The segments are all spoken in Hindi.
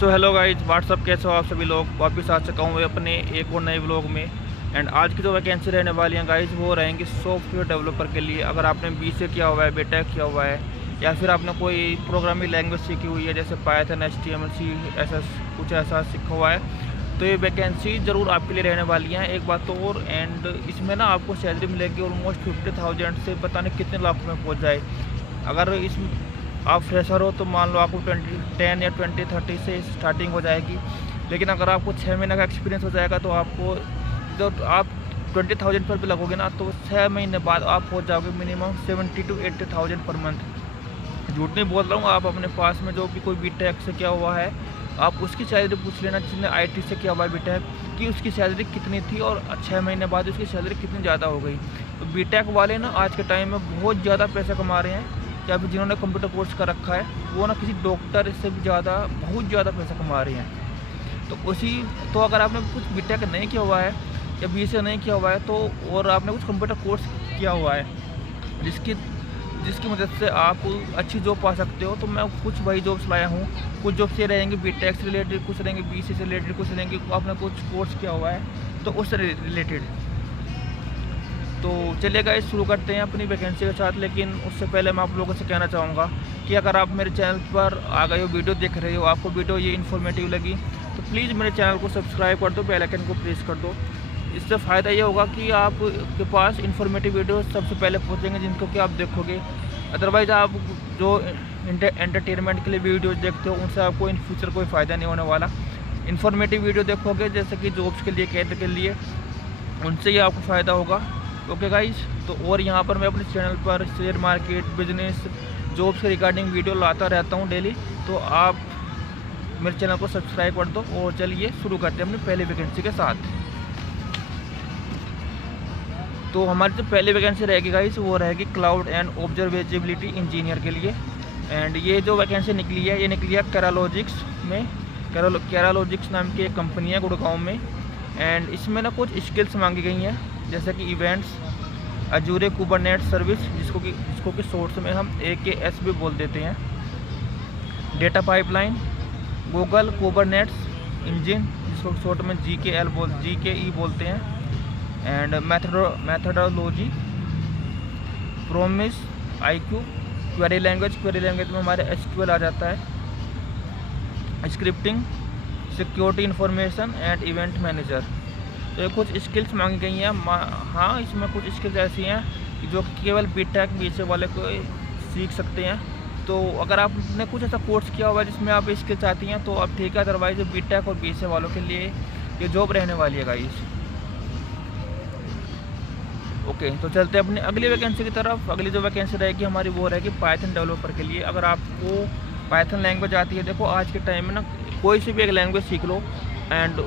सो हेलो गाइज, व्हाट्सअप, कैसे हो आप सभी लोग। वापस आ चुका हूँ अपने एक और नए व्लॉग में। एंड आज की जो वैकेंसी रहने वाली हैं गाइज, वो रहेंगी सॉफ्टवेयर डेवलपर के लिए। अगर आपने बीसीए किया हुआ है, बीटेक किया हुआ है, या फिर आपने कोई प्रोग्रामिंग लैंग्वेज सीखी हुई है जैसे पाइथन, एचटीएमएल, CSS, कुछ ऐसा सीखा हुआ है, तो ये वैकेंसी ज़रूर आपके लिए रहने वाली है। एक बात तो और, एंड इसमें ना आपको सैलरी मिलेगी ऑलमोस्ट 50,000 से पता नहीं कितने लाख में पहुँच जाए। अगर इस आप फ्रेशर हो तो मान लो आपको 10 या 20-30 से स्टार्टिंग हो जाएगी। लेकिन अगर आपको 6 महीने का एक्सपीरियंस हो जाएगा तो आपको जो आप 20,000 पर भी लगोगे ना, तो 6 महीने बाद आप पहुंच जाओगे मिनिमम 70 to 80,000 पर मंथ। झूठ नहीं बोल रहा हूँ। आप अपने पास में जो भी कोई बीटेक से क्या हुआ है, आप उसकी सैलरी पूछ लेना, जिसने IT से किया हुआ है बीटेक, कि उसकी सैलरी कितनी थी और 6 महीने बाद उसकी सैलरी कितनी ज़्यादा हो गई। तो बीटेक वाले ना आज के टाइम में बहुत ज़्यादा पैसा कमा रहे हैं। या फिर जिन्होंने कंप्यूटर कोर्स कर रखा है वो ना किसी डॉक्टर से भी ज़्यादा, बहुत ज़्यादा पैसा कमा रहे हैं। तो अगर आपने कुछ बीटेक नहीं किया हुआ है या BCA नहीं किया हुआ है तो, और आपने कुछ कंप्यूटर कोर्स किया हुआ है जिसकी मदद से आप अच्छी जॉब पा सकते हो, तो मैं कुछ वही जॉब्स लाया हूँ। कुछ जॉब्स ये रहेंगे बीटेक से रिलेटेड, कुछ रहेंगे BCA से रिलेटेड, कुछ रहेंगे आपने कुछ कोर्स किया हुआ है तो उससे रिलेटेड। तो चलिए गाइस, शुरू करते हैं अपनी वैकेंसी के साथ। लेकिन उससे पहले मैं आप लोगों से कहना चाहूँगा कि अगर आप मेरे चैनल पर आ गए हो, वीडियो देख रहे हो, आपको वीडियो ये इन्फॉर्मेटिव लगी तो प्लीज़ मेरे चैनल को सब्सक्राइब कर दो, बेल आइकन को प्रेस कर दो। इससे फ़ायदा ये होगा कि आपके पास इन्फॉर्मेटिव वीडियो सबसे पहले पहुँचेंगे जिनको कि आप देखोगे। अदरवाइज़ आप जो एंटरटेनमेंट के लिए वीडियोज़ देखते हो उनसे आपको इन फ्यूचर कोई फ़ायदा नहीं होने वाला। इन्फॉर्मेटिव वीडियो देखोगे जैसे कि जॉब्स के लिए, कैरियर के लिए, उनसे ही आपको फ़ायदा होगा। ओके गाइस, तो और यहाँ पर मैं अपने चैनल पर शेयर मार्केट, बिजनेस, जॉब्स के रिगार्डिंग वीडियो लाता रहता हूँ डेली। तो आप मेरे चैनल को सब्सक्राइब कर दो और चलिए शुरू करते हैं अपनी पहली वैकेंसी के साथ। तो हमारी जो पहली वैकेंसी रहेगी गाइस, वो रहेगी क्लाउड एंड ऑब्जर्वेबिलिटी इंजीनियर के लिए। एंड ये जो वैकेंसी निकली है, ये निकली है कैरालॉजिक्स में। कैरालॉजिक्स नाम की एक कंपनी है गुड़गांव में। एंड इसमें ना कुछ स्किल्स मांगी गई हैं जैसे कि इवेंट्स, अजूरे कुबरनेट्स सर्विस, जिसको कि शॉर्ट्स में हम AKS भी बोल देते हैं, डेटा पाइपलाइन, गूगल कुबरनेट्स इंजन, जिसको शॉर्ट में GKE बोलते हैं, and methodology, promise, IQ, query language में हमारे SQL आ जाता है, scripting, security information and event manager. तो ये कुछ स्किल्स मांगी गई हैं। हाँ, इसमें कुछ स्किल्स ऐसी हैं कि जो केवल बीटेक BCA वाले को सीख सकते हैं। तो अगर आपने कुछ ऐसा कोर्स किया हुआ है जिसमें आप स्किल्स चाहती हैं तो आप ठीक है, अदरवाइज बीटेक और BCA वालों के लिए ये जॉब रहने वाली है गाइस। ओके, तो चलते हैं अपनी अगली वैकेंसी की तरफ। अगली जो वैकेंसी रहेगी हमारी वो रहेगी पाइथन डेवलपर के लिए। अगर आपको पाइथन लैंग्वेज आती है, देखो आज के टाइम में ना कोई सी भी एक लैंग्वेज सीख लो। एंड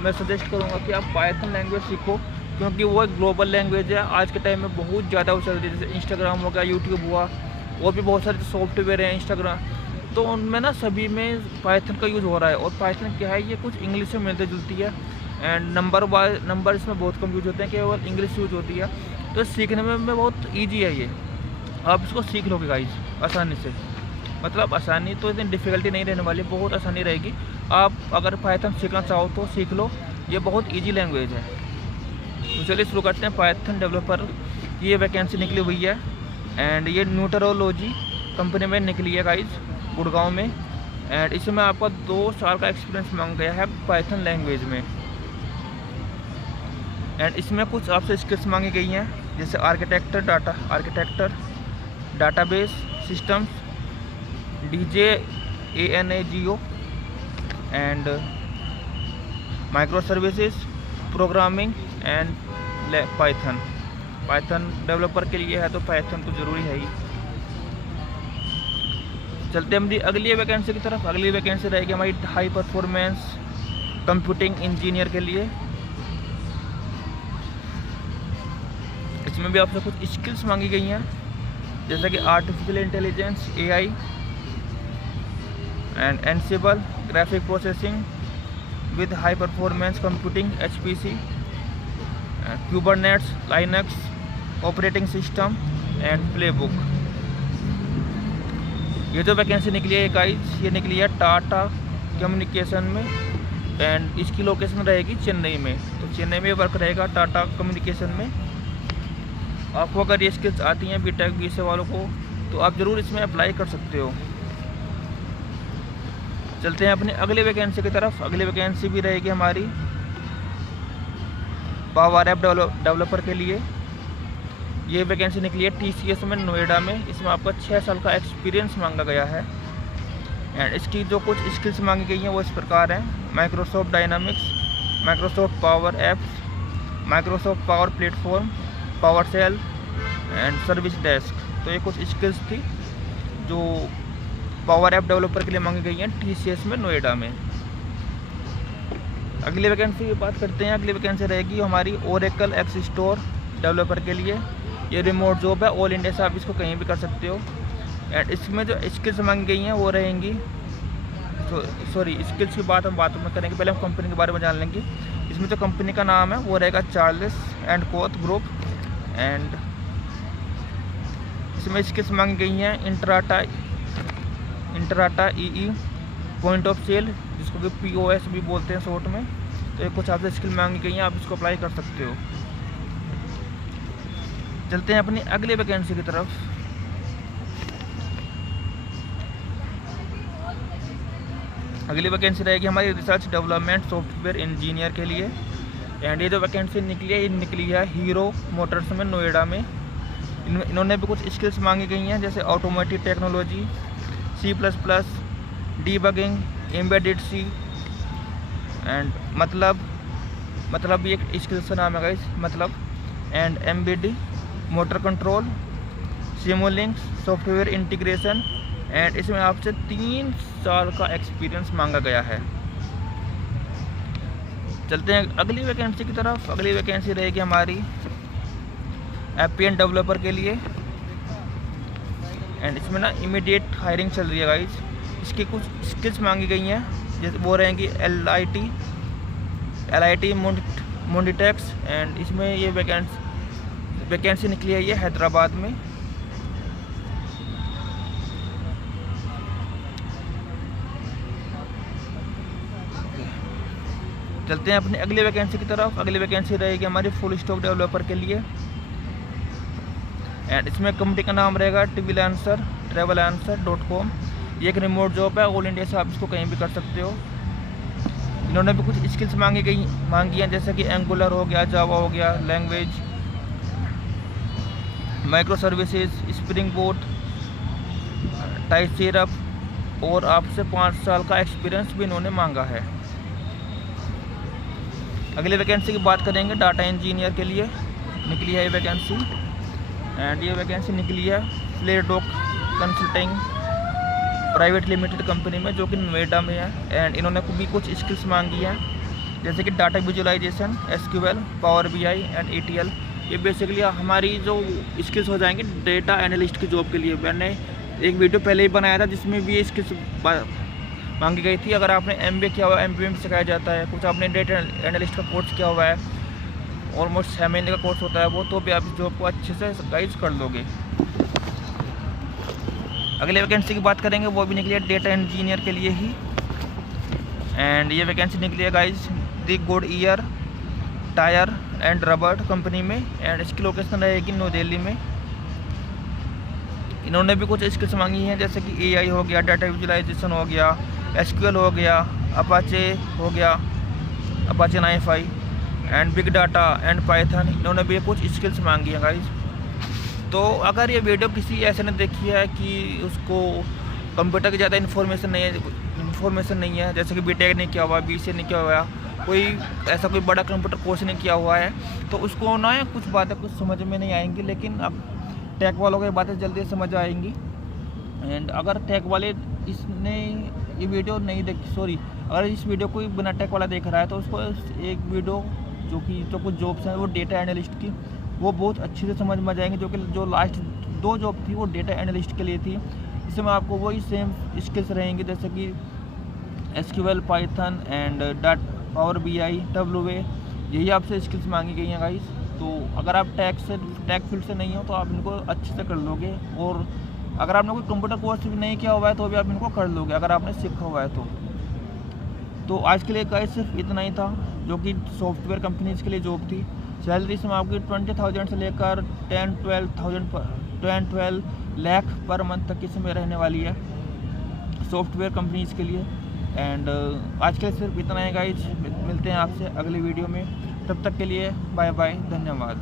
मैं सजेस्ट करूँगा कि आप पाइथन लैंग्वेज सीखो, क्योंकि वो एक ग्लोबल लैंग्वेज है। आज के टाइम में बहुत ज़्यादा वो चल रही है, जैसे इंस्टाग्राम हो गया, यूट्यूब हुआ, और भी बहुत सारे सॉफ्टवेयर हैं इंस्टाग्राम, तो उनमें ना सभी में पाइथन का यूज़ हो रहा है। और पाइथन क्या है, ये कुछ इंग्लिश से मिलती जुलती है। एंड नंबर इसमें बहुत कम यूज होते हैं, केवल इंग्लिश यूज होती है। तो सीखने में बहुत ईजी है ये, आप इसको सीख लोगे गाइस आसानी से। मतलब आसानी तो इतनी डिफ़िकल्टी नहीं रहने वाली, बहुत आसानी रहेगी। आप अगर पाइथन सीखना चाहो तो सीख लो, ये बहुत इजी लैंग्वेज है। तो चलिए शुरू करते हैं। पाइथन डेवलपर की ये वैकेंसी निकली हुई है। एंड ये न्यूटरोलॉजी कंपनी में निकली है गाइस, गुड़गांव में। एंड इसमें आपका 2 साल का एक्सपीरियंस मांगा गया है पाइथन लैंग्वेज में। एंड इसमें कुछ आपसे स्किल्स मांगी गई हैं जैसे architecture, database systems, DJANAGO and micro services, programming and Python developer के लिए है, तो पाइथन तो ज़रूरी है ही। चलते हम अगली वैकेंसी की तरफ। अगली वैकेंसी रहेगी हमारी हाई परफॉर्मेंस कंप्यूटिंग इंजीनियर के लिए। इसमें भी आपसे कुछ स्किल्स मांगी गई हैं जैसे कि artificial intelligence, AI and Ansible, graphic processing with high performance computing, HPC, Kubernetes, Linux operating system and playbook. ये जो वैकेंसी निकली है गाइस, ये निकली है टाटा कम्युनिकेशन में, एंड इसकी लोकेशन रहेगी चेन्नई में। तो चेन्नई में वर्क रहेगा टाटा कम्युनिकेशन में। आपको अगर ये स्किल्स आती हैं बीटेक बीएससी वालों को, तो आप ज़रूर इसमें अप्लाई कर सकते हो। चलते हैं अपनी अगली वैकेंसी की तरफ। अगली वैकेंसी भी रहेगी हमारी पावर ऐप डेवलपर के लिए। ये वैकेंसी निकली है TCS में, नोएडा में। इसमें आपका 6 साल का एक्सपीरियंस मांगा गया है। एंड इसकी जो कुछ स्किल्स मांगी गई हैं वो इस प्रकार हैं: Microsoft Dynamics, Microsoft Power Apps, Microsoft Power Platform, power sale and service desk. तो ये कुछ स्किल्स थी जो पावर ऐप डेवलपर के लिए मांगी गई हैं TCS में, नोएडा में। अगली वैकेंसी की बात करते हैं। अगली वैकेंसी रहेगी हमारी ओरेकल एक्स स्टोर डेवलपर के लिए। ये रिमोट जॉब है, ऑल इंडिया से आप इसको कहीं भी कर सकते हो। एंड इसमें जो स्किल्स मांगी गई हैं वो रहेंगी, स्किल्स की बात हम बाद में करेंगे, पहले हम कंपनी के बारे में जान लेंगे। इसमें जो कंपनी का नाम है वो रहेगा चार्ल्स एंड कोथ ग्रुप। एंड इसमें स्किल्स मांगी गई हैं इंट्राटा EE पॉइंट ऑफ सेल, जिसको कि POS भी बोलते हैं शॉर्ट में। तो ये कुछ आपसे स्किल मांगी गई हैं, आप इसको अप्लाई कर सकते हो। चलते हैं अपनी अगली वैकेंसी की तरफ। अगली वैकेंसी रहेगी हमारी रिसर्च डेवलपमेंट सॉफ्टवेयर इंजीनियर के लिए। एंड ये जो वैकेंसी निकली है, ये निकली है हीरो मोटर्स में, नोएडा में। इन्होंने भी कुछ स्किल्स मांगी गई हैं, जैसे automotive technology, C++, debugging, embedded C and मतलब ये एक स्किल्स का नाम है गाइस, मतलब and embedded motor control, Simulinks, software integration. And इसमें आपसे 3 साल का एक्सपीरियंस मांगा गया है। चलते हैं अगली वैकेंसी की तरफ। अगली वैकेंसी रहेगी हमारी एपीएन डेवलपर के लिए। एंड इसमें ना इमीडिएट हायरिंग चल रही है गाइस। इसकी कुछ स्किल्स मांगी गई हैं, जैसे वो रहेंगी LIT मोंडिटेक्स। एंड इसमें ये वैकेंसी निकली है ये हैदराबाद में। चलते हैं अपनी अगली वैकेंसी की तरफ। अगली वैकेंसी रहेगी हमारी फुल स्टॉक डेवलपर के लिए। एंड इसमें कंपनी का नाम रहेगा travelancer.com। ये एक रिमोट जॉब है, ऑल इंडिया से आप इसको कहीं भी कर सकते हो। इन्होंने भी कुछ स्किल्स मांगी हैं, जैसे कि एंगुलर हो गया, जावा हो गया, language, microservices, spring boot, टाइसिरप, और आपसे 5 साल का एक्सपीरियंस भी इन्होंने मांगा है। अगली वैकेंसी की बात करेंगे, डाटा इंजीनियर के लिए निकली है ये वैकेंसी। एंड ये वैकेंसी निकली है फ्लेडॉक कंसल्टिंग प्राइवेट लिमिटेड कंपनी में, जो कि नोएडा में है। एंड इन्होंने भी कुछ स्किल्स मांगी हैं, जैसे कि data visualisation, SQL, power BI and ETL। ये बेसिकली हमारी जो स्किल्स हो जाएंगी डेटा एनालिस्ट की जॉब के लिए। मैंने एक वीडियो पहले ही बनाया था जिसमें भी ये स्किल्स मांगी गई थी। अगर आपने MBA किया हुआ है, MBA में सिखाया जाता है। कुछ आपने डेटा एनालिस्ट का कोर्स किया हुआ है, ऑलमोस्ट 6 महीने का कोर्स होता है वो, तो भी आप इस जॉब को अच्छे से गाइड कर लोगे। अगले वैकेंसी की बात करेंगे, वो भी निकली है डेटा इंजीनियर के लिए ही। एंड ये वैकेंसी निकली है guys the Goodyear tyre and rubber company में। एंड इसकी लोकेशन रहेगी न्यू दिल्ली में। इन्होंने भी कुछ स्किल्स मांगी हैं, जैसे कि AI हो गया, डाटा विजुअलाइजेशन हो गया, SQL हो गया, अपाचे हो गया, Apache 95 and big data and Python. इन्होंने भी कुछ स्किल्स मांगी हैं गाइज। तो अगर ये वीडियो किसी ऐसे ने देखी है कि उसको कंप्यूटर की ज़्यादा इन्फॉर्मेशन नहीं है, जैसे कि BTech नहीं किया हुआ, BCA नहीं किया हुआ, कोई ऐसा कोई बड़ा कंप्यूटर कोर्स नहीं किया हुआ है, तो उसको ना कुछ बातें कुछ समझ में नहीं आएंगी। लेकिन अब टेक वालों की बातें जल्दी समझ आएंगी। एंड अगर टेक वाले इसने ये वीडियो नहीं देखी, अगर इस वीडियो को बिना टेक वाला देख रहा है, तो उसको एक वीडियो जो कुछ जॉब्स हैं वो डेटा एनालिस्ट की, वो बहुत अच्छे से समझ में जाएंगे। जो लास्ट 2 जॉब थी वो डेटा एनालिस्ट के लिए थी। इसमें आपको वही सेम स्किल्स रहेंगे, जैसे कि SQL, Python and power BI, WA, यही आपसे स्किल्स मांगी गई हैं गाइस। तो अगर आप टेक फील्ड से नहीं हो तो आप इनको अच्छे से कर लोगे। और अगर आपने कोई कंप्यूटर कोर्स भी नहीं किया हुआ है तो भी आप इनको कर लोगे, अगर आपने सीखा हुआ है तो। तो आज के लिए गाइस सिर्फ इतना ही था जो कि सॉफ्टवेयर कंपनीज के लिए जॉब थी। सैलरी इसमें आपकी 20,000 से लेकर 10-12 लाख पर मंथ तक इसमें रहने वाली है सॉफ्टवेयर कंपनीज के लिए। एंड आज के लिए सिर्फ इतना है गाइस, मिलते हैं आपसे अगली वीडियो में, तब तक के लिए बाय बाय, धन्यवाद।